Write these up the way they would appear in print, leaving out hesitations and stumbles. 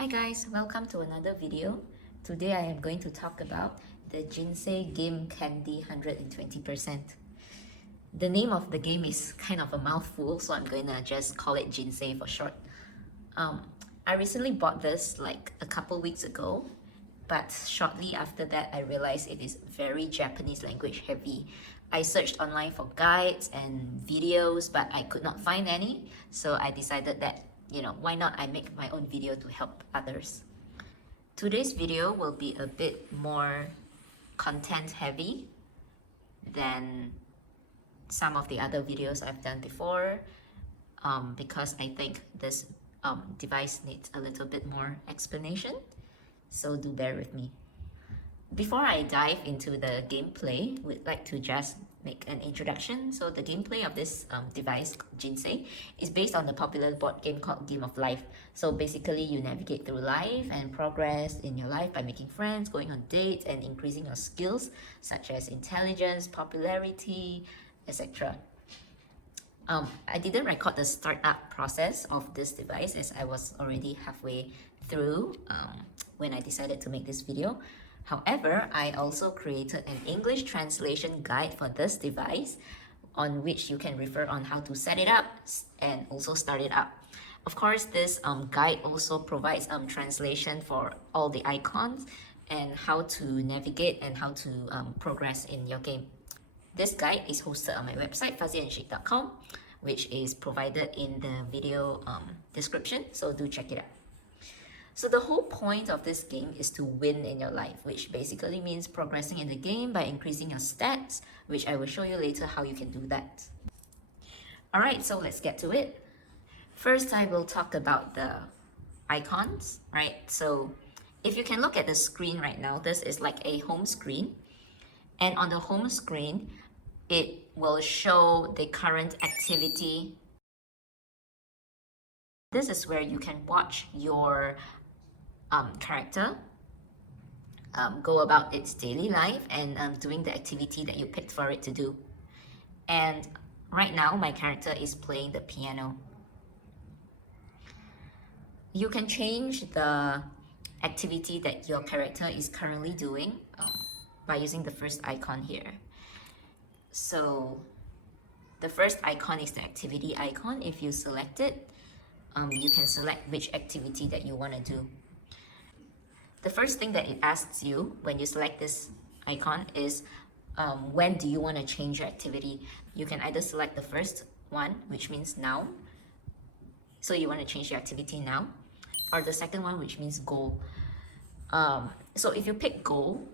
Hi guys, welcome to another video. Today I am going to talk about the Jinsei Game Candy 120%. The name of the game is kind of a mouthful, so I'm going to just call it Jinsei for short. I recently bought this like a couple weeks ago, but shortly after that I realized it is very Japanese language heavy. I searched online for guides and videos, but I could not find any, so I decided that why not I make my own video to help others. Today's video will be a bit more content heavy than some of the other videos I've done before because I think this device needs a little bit more explanation, so do bear with me. Before I dive into the gameplay, we'd like to just make an introduction. So the gameplay of this device, Jinsei, is based on the popular board game called Game of Life. So basically you navigate through life and progress in your life by making friends, going on dates, and increasing your skills such as intelligence, popularity, etc. I didn't record the startup process of this device as I was already halfway through when I decided to make this video. However, I also created an English translation guide for this device on which you can refer on how to set it up and also start it up. Of course, this guide also provides translation for all the icons and how to navigate and how to progress in your game. This guide is hosted on my website, fuzzyandchic.com, which is provided in the video description, so do check it out. So the whole point of this game is to win in your life, which basically means progressing in the game by increasing your stats, which I will show you later how you can do that. Alright, so let's get to it. First, I will talk about the icons, right? So if you can look at the screen right now, this is like a home screen. And on the home screen, it will show the current activity. This is where you can watch your character go about its daily life and doing the activity that you picked for it to do. And right now my character is playing the piano. You can change the activity that your character is currently doing by using the first icon here. So the first icon is the activity icon. If you select it, you can select which activity that you want to do. The first thing that it asks you when you select this icon is when do you want to change your activity. You can either select the first one, which means now, so you want to change your activity now, or the second one, which means goal. So if you pick goal,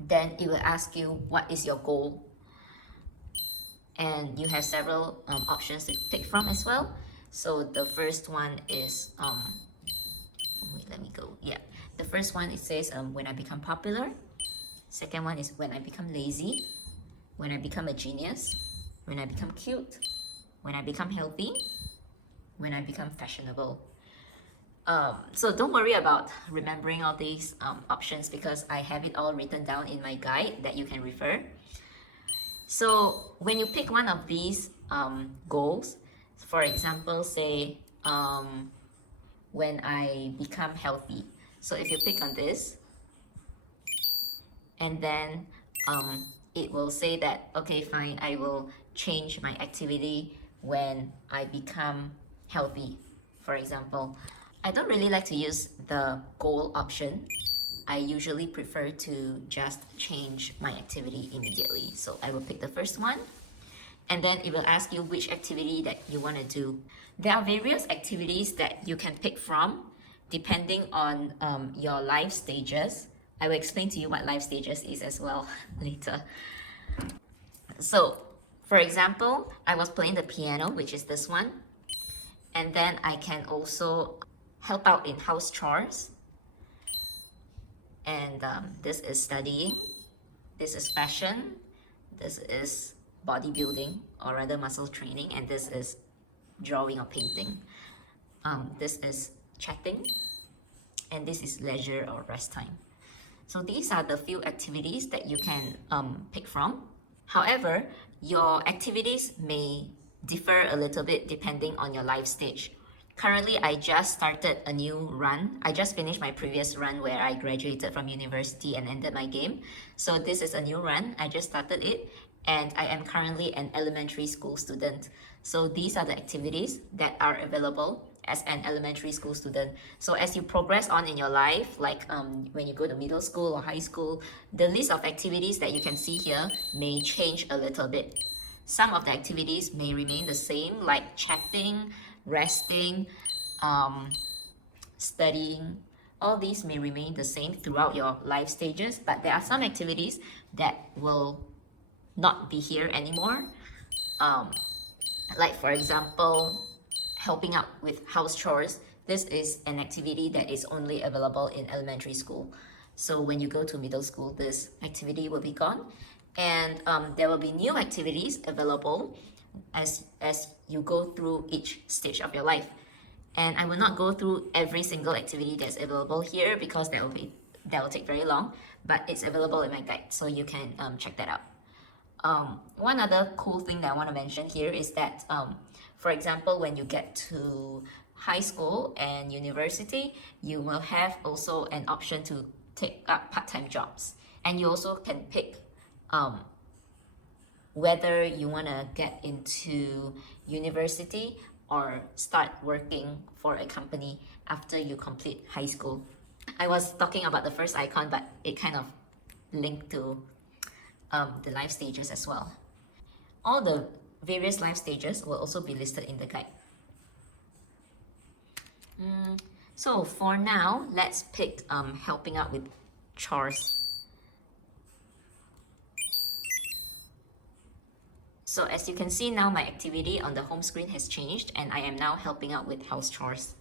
then it will ask you what is your goal, and you have several options to pick from as well. So the first one is the first one, it says when I become popular. Second one is when I become lazy, when I become a genius, when I become cute, when I become healthy, when I become fashionable. So don't worry about remembering all these options because I have it all written down in my guide that you can refer. So when you pick one of these goals, for example, say when I become healthy. So if you pick on this, and then it will say that, okay, fine, I will change my activity when I become healthy, for example. I don't really like to use the goal option. I usually prefer to just change my activity immediately. So I will pick the first one, and then it will ask you which activity that you want to do. There are various activities that you can pick from depending on your life stages. I will explain to you what life stages is as well later. So for example, I was playing the piano, which is this one, and then I can also help out in house chores, and this is studying, this is fashion, this is bodybuilding or rather muscle training, and this is drawing or painting. This is chatting, and this is leisure or rest time. So these are the few activities that you can pick from. However, your activities may differ a little bit depending on your life stage. Currently, I just started a new run. I just finished my previous run where I graduated from university and ended my game. So this is a new run. I just started it, and I am currently an elementary school student. So these are the activities that are available as an elementary school student. So as you progress on in your life, like when you go to middle school or high school, the list of activities that you can see here may change a little bit. Some of the activities may remain the same, like chatting, resting, studying. All these may remain the same throughout your life stages, but there are some activities that will not be here anymore. Like for example, helping out with house chores. This is an activity that is only available in elementary school. So when you go to middle school, this activity will be gone. And there will be new activities available as you go through each stage of your life. And I will not go through every single activity that's available here because that will take very long, but it's available in my guide, so you can check that out. One other cool thing that I want to mention here is that, for example, when you get to high school and university, you will have also an option to take up part-time jobs, and you also can pick whether you want to get into university or start working for a company after you complete high school. I was talking about the first icon, but it kind of linked to the life stages as well. All the various life stages will also be listed in the guide. So for now, let's pick helping out with chores. So as you can see now, my activity on the home screen has changed and I am now helping out with house chores.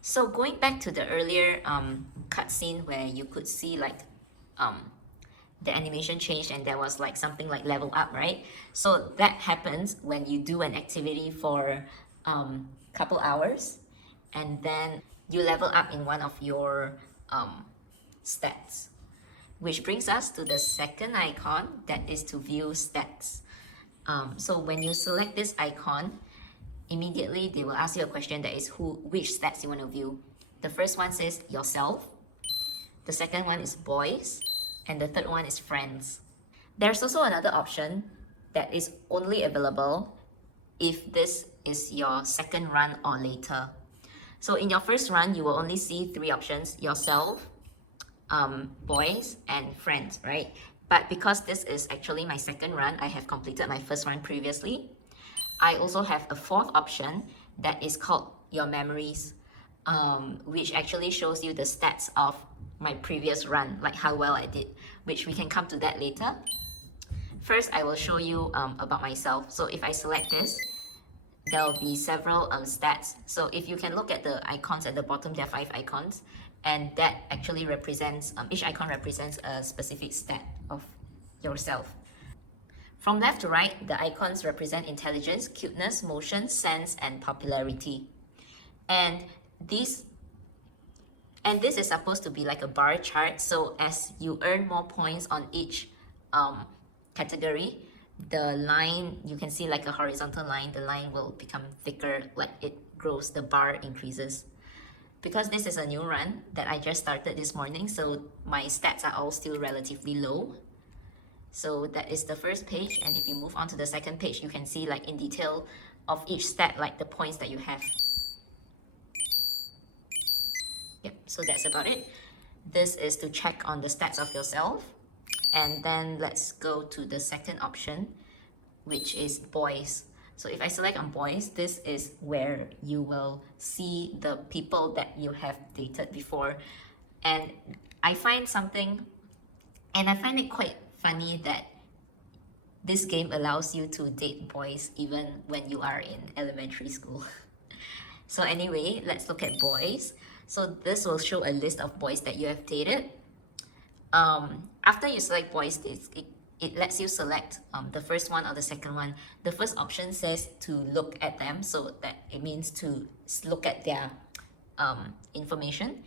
So going back to the earlier cutscene where you could see like the animation changed and there was like something like level up, right? So that happens when you do an activity for couple hours and then you level up in one of your stats. Which brings us to the second icon, that is to view stats. So when you select this icon, immediately they will ask you a question that is which stats you want to view. The first one says yourself, the second one is boys, and the third one is friends. There's also another option that is only available if this is your second run or later. So in your first run, you will only see three options: yourself, boys, and friends, right? But because this is actually my second run, I have completed my first run previously. I also have a fourth option that is called your memories, which actually shows you the stats of my previous run, like how well I did, which we can come to that later. First, I will show you about myself. So if I select this, there will be several stats. So if you can look at the icons at the bottom, there are 5 icons, and that actually represents, each icon represents a specific stat of yourself. From left to right, the icons represent intelligence, cuteness, motion, sense, and popularity. And this is supposed to be like a bar chart. So as you earn more points on each category, the line, you can see like a horizontal line, the line will become thicker, like it grows, the bar increases. Because this is a new run that I just started this morning, so my stats are all still relatively low. So that is the first page, and if you move on to the second page, you can see like in detail of each stat, like the points that you have. Yep, so that's about it. This is to check on the stats of yourself. And then let's go to the second option, which is boys. So if I select on boys, this is where you will see the people that you have dated before. And I find it quite funny that this game allows you to date boys even when you are in elementary school. So anyway, let's look at boys. So this will show a list of boys that you have dated. After you select boys, it lets you select the first one or the second one. The first option says to look at them, so that it means to look at their information.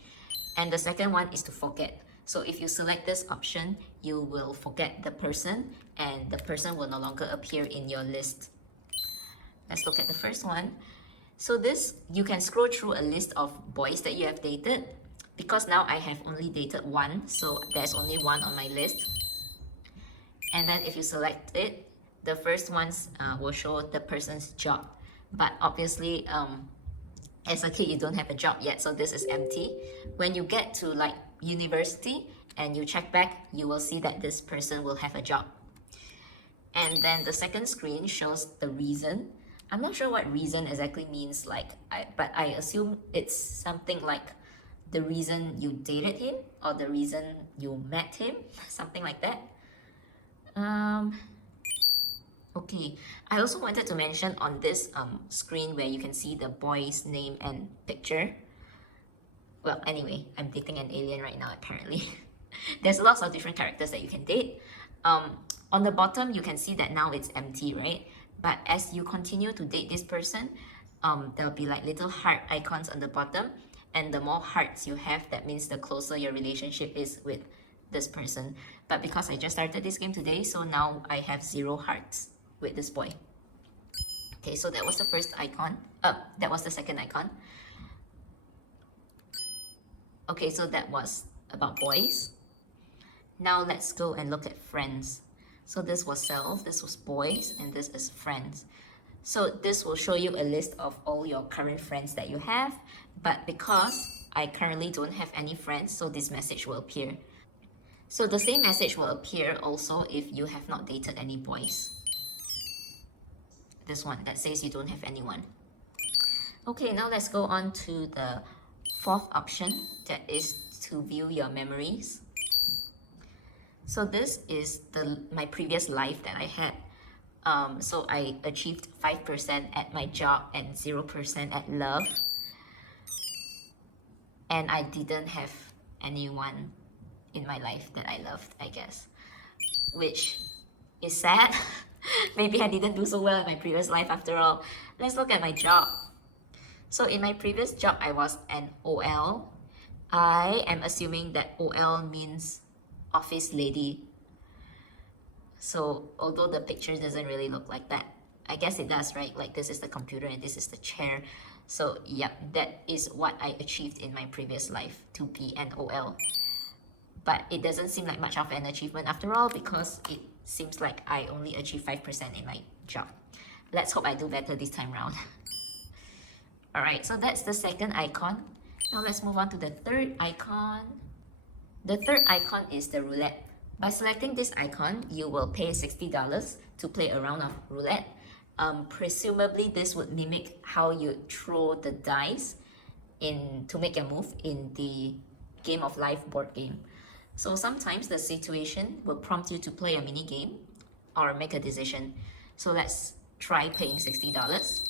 And the second one is to forget. So if you select this option, you will forget the person and the person will no longer appear in your list. Let's look at the first one. So this, you can scroll through a list of boys that you have dated. Because now I have only dated one, so there's only one on my list. And then if you select it, the first ones will show the person's job. But obviously, as a kid, you don't have a job yet, so this is empty. When you get to like university and you check back, you will see that this person will have a job. And then the second screen shows the reason. I'm not sure what reason exactly means, but I assume it's something like the reason you dated him or the reason you met him, something like that. Okay, I also wanted to mention on this screen where you can see the boy's name and picture. Well, anyway, I'm dating an alien right now, apparently. There's lots of different characters that you can date. On the bottom, you can see that now it's empty, right? But as you continue to date this person, there'll be like little heart icons on the bottom. And the more hearts you have, that means the closer your relationship is with this person. But because I just started this game today, so now I have 0 hearts with this boy. Okay, so that was the first icon. That was the second icon. Okay, so that was about boys. Now let's go and look at friends. So this was self, this was boys, and this is friends. So this will show you a list of all your current friends that you have. But because I currently don't have any friends, so this message will appear. So the same message will appear also if you have not dated any boys. This one that says you don't have anyone. Okay, now let's go on to the fourth option, that is to view your memories. So this is my previous life that I had. So I achieved 5% at my job and 0% at love. And I didn't have anyone in my life that I loved, I guess. Which is sad. Maybe I didn't do so well in my previous life after all. Let's look at my job. So in my previous job, I was an OL. I am assuming that OL means office lady. So although the picture doesn't really look like that, I guess it does, right? Like this is the computer and this is the chair. So yeah, that is what I achieved in my previous life, to be an OL. But it doesn't seem like much of an achievement after all, because it seems like I only achieved 5% in my job. Let's hope I do better this time around. Alright, so that's the second icon. Now let's move on to the third icon. The third icon is the roulette. By selecting this icon, you will pay $60 to play a round of roulette. Presumably, this would mimic how you throw the dice to make your move in the Game of Life board game. So sometimes the situation will prompt you to play a mini game or make a decision. So let's try paying $60.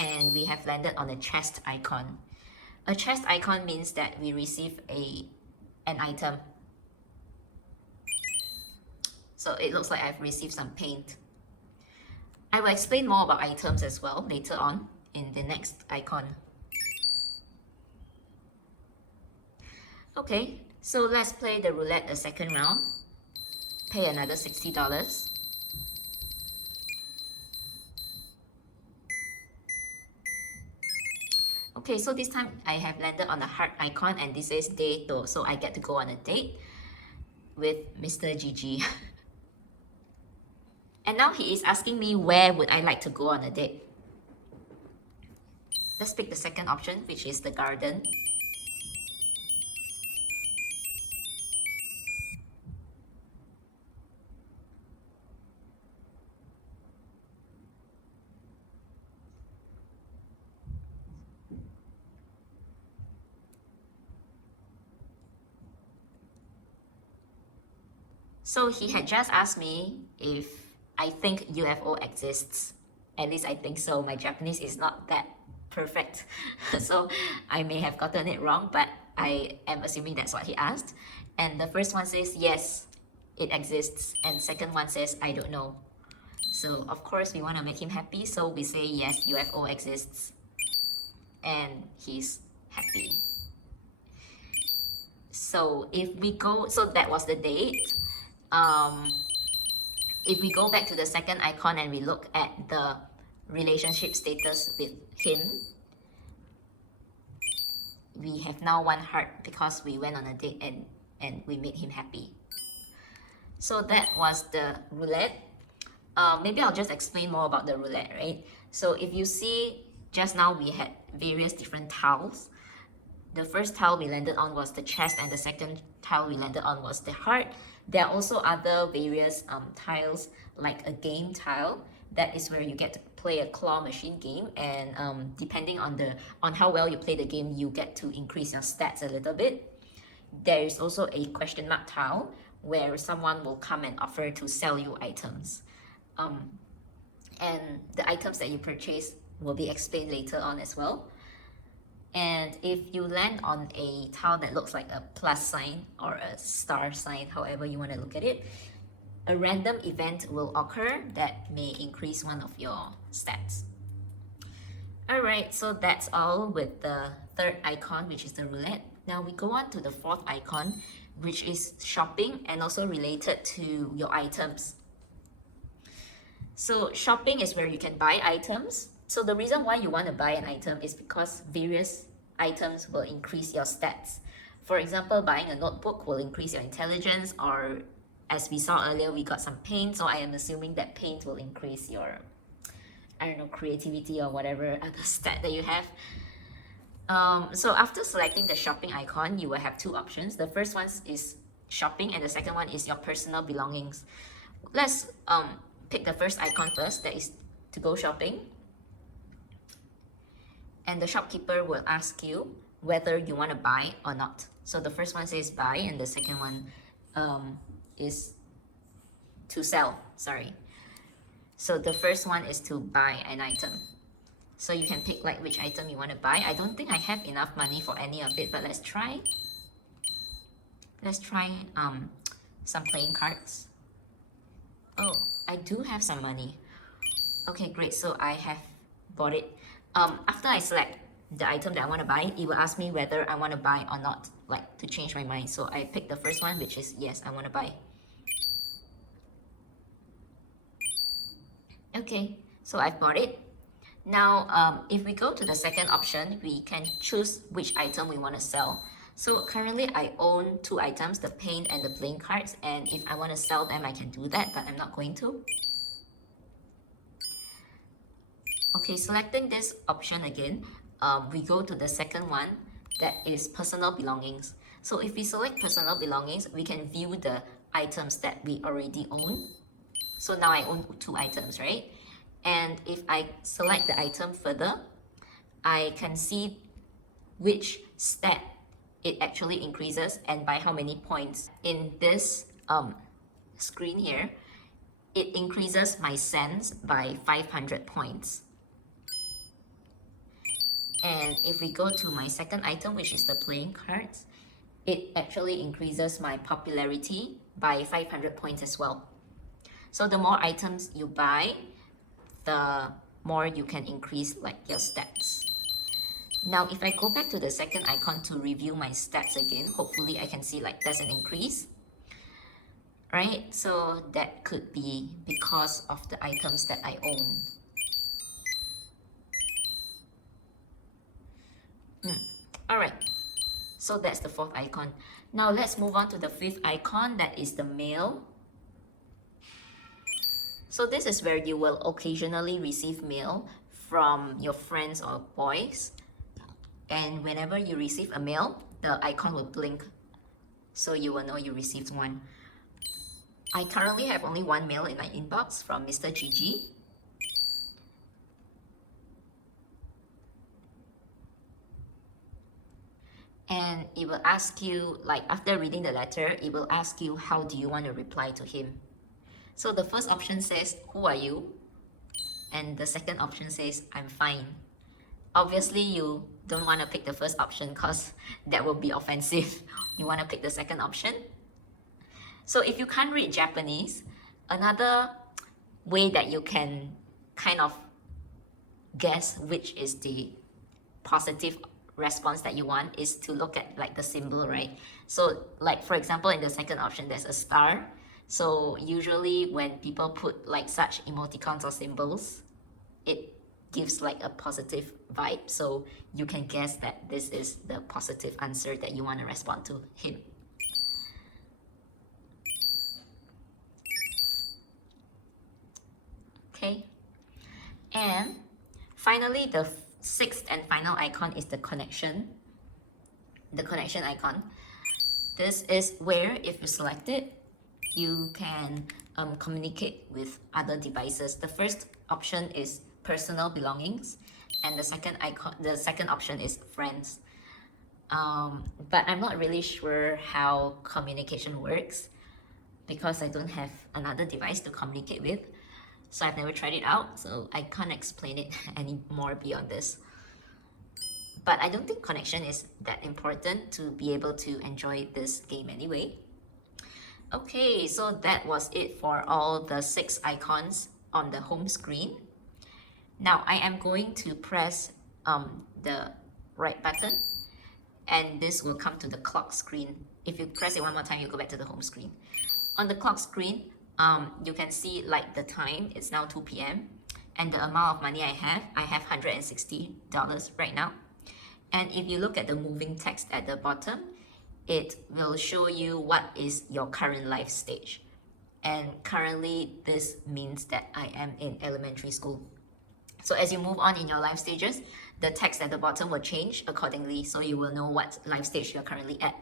And we have landed on a chest icon. A chest icon means that we receive an item. So it looks like I've received some paint. I will explain more about items as well later on in the next icon. Okay, so let's play the roulette a second round. Pay another $60. Okay, so this time I have landed on the heart icon and this is date, so I get to go on a date with Mr. Gigi. And now he is asking me where would I like to go on a date. Let's pick the second option, which is the garden. So he had just asked me if I think UFO exists. At least I think so. My Japanese is not that perfect. So I may have gotten it wrong, but I am assuming that's what he asked. And the first one says, yes, it exists. And second one says, I don't know. So of course we want to make him happy. So we say, yes, UFO exists. And he's happy. So if we go, so that was the date. If we go back to the second icon and we look at the relationship status with him, we have now 1 heart because we went on a date and we made him happy. So that was the roulette. Maybe I'll just explain more about the roulette, right? So if you see, just now we had various different tiles. The first tile we landed on was the chest, and the second tile we landed on was the heart. There are also other various tiles, like a game tile. That is where you get to play a claw machine game, and depending on how well you play the game, you get to increase your stats a little bit. There is also a question mark tile where someone will come and offer to sell you items. And the items that you purchase will be explained later on as well. And if you land on a tile that looks like a plus sign or a star sign, however you want to look at it, a random event will occur that may increase one of your stats. Alright, so that's all with the third icon, which is the roulette. Now we go on to the fourth icon, which is shopping and also related to your items. So shopping is where you can buy items. So the reason why you want to buy an item is because various items will increase your stats. For example, buying a notebook will increase your intelligence, or as we saw earlier, we got some paint, so I am assuming that paint will increase your, I don't know, creativity or whatever other stat that you have. So after selecting the shopping icon, you will have 2 options. The first one is shopping, and the second one is your personal belongings. Let's pick the first icon first, that is to go shopping. And the shopkeeper will ask you whether you want to buy or not. So the first one says buy, and the second one is to sell, sorry. So the first one is to buy an item. So you can pick like which item you want to buy. I don't think I have enough money for any of it, but let's try. Let's try some playing cards. Oh, I do have some money. Okay, great. So I have bought it. After I select the item that I want to buy, it will ask me whether I want to buy or not, like to change my mind. So I pick the first one, which is yes, I want to buy. Okay, so I've bought it. Now, if we go to the second option, we can choose which item we want to sell. So currently I own 2 items, the paint and the playing cards, and if I want to sell them, I can do that, but I'm not going to. Okay, selecting this option again, we go to the second one, that is personal belongings. So if we select personal belongings, we can view the items that we already own. So now I own 2 items, right? And if I select the item further, I can see which stat it actually increases and by how many points. In this screen here, it increases my sense by 500 points. And if we go to my second item, which is the playing cards, it actually increases my popularity by 500 points as well. So the more items you buy, the more you can increase like your stats. Now, if I go back to the second icon to review my stats again, hopefully I can see like there's an increase, right? So that could be because of the items that I own. Alright, so that's the fourth icon. Now let's move on to the fifth icon, that is the mail. So this is where you will occasionally receive mail from your friends or boys. And whenever you receive a mail, the icon will blink, so you will know you received one. I currently have only 1 mail in my inbox from Mr. Gigi. And it will ask you, like after reading the letter, it will ask you how do you want to reply to him. So the first option says, who are you? And the second option says, I'm fine. Obviously, you don't want to pick the first option because that will be offensive. You want to pick the second option. So if you can't read Japanese, another way that you can kind of guess which is the positive response that you want is to look at like the symbol, right? So like for example, in the second option, there's a star. So usually when people put like such emoticons or symbols, it gives like a positive vibe. So you can guess that this is the positive answer that you want to respond to him. Okay. And finally, the sixth and final icon is the connection. The connection icon. This is where, if you select it, you can communicate with other devices. The first option is personal belongings, and the second option is friends. But I'm not really sure how communication works because I don't have another device to communicate with. So I've never tried it out, so I can't explain it any more beyond this. But I don't think connection is that important to be able to enjoy this game anyway. Okay, so that was it for all the 6 icons on the home screen. Now I am going to press the right button, and this will come to the clock screen. If you press it one more time, you go back to the home screen. On the clock screen, you can see like the time, it's now 2 p.m. and the amount of money I have $160 right now. And if you look at the moving text at the bottom, it will show you what is your current life stage. And currently, this means that I am in elementary school. So as you move on in your life stages, the text at the bottom will change accordingly, so you will know what life stage you're currently at.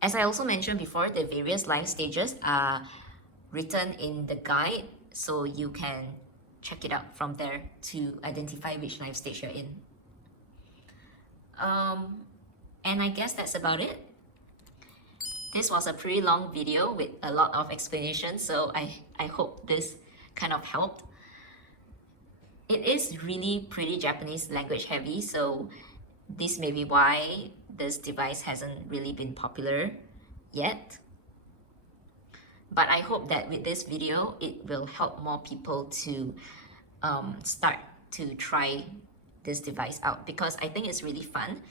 As I also mentioned before, the various life stages are written in the guide, so you can check it out from there to identify which life stage you're in. And I guess that's about it. This was a pretty long video with a lot of explanation, so I hope this kind of helped. It is really pretty Japanese language heavy, so this may be why this device hasn't really been popular yet. But I hope that with this video, it will help more people to start to try this device out, because I think it's really fun.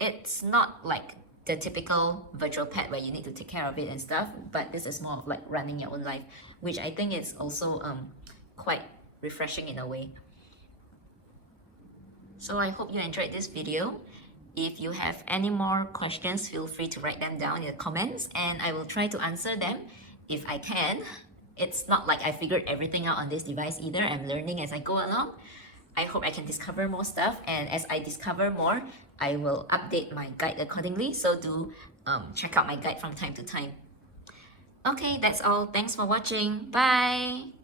It's not like the typical virtual pet where you need to take care of it and stuff, but this is more of like running your own life, which I think is also quite refreshing in a way. So I hope you enjoyed this video. If you have any more questions, feel free to write them down in the comments and I will try to answer them if I can. It's not like I figured everything out on this device either. I'm learning as I go along. I hope I can discover more stuff, and as I discover more, I will update my guide accordingly, so do check out my guide from time to time. Okay, that's all. Thanks for watching. Bye!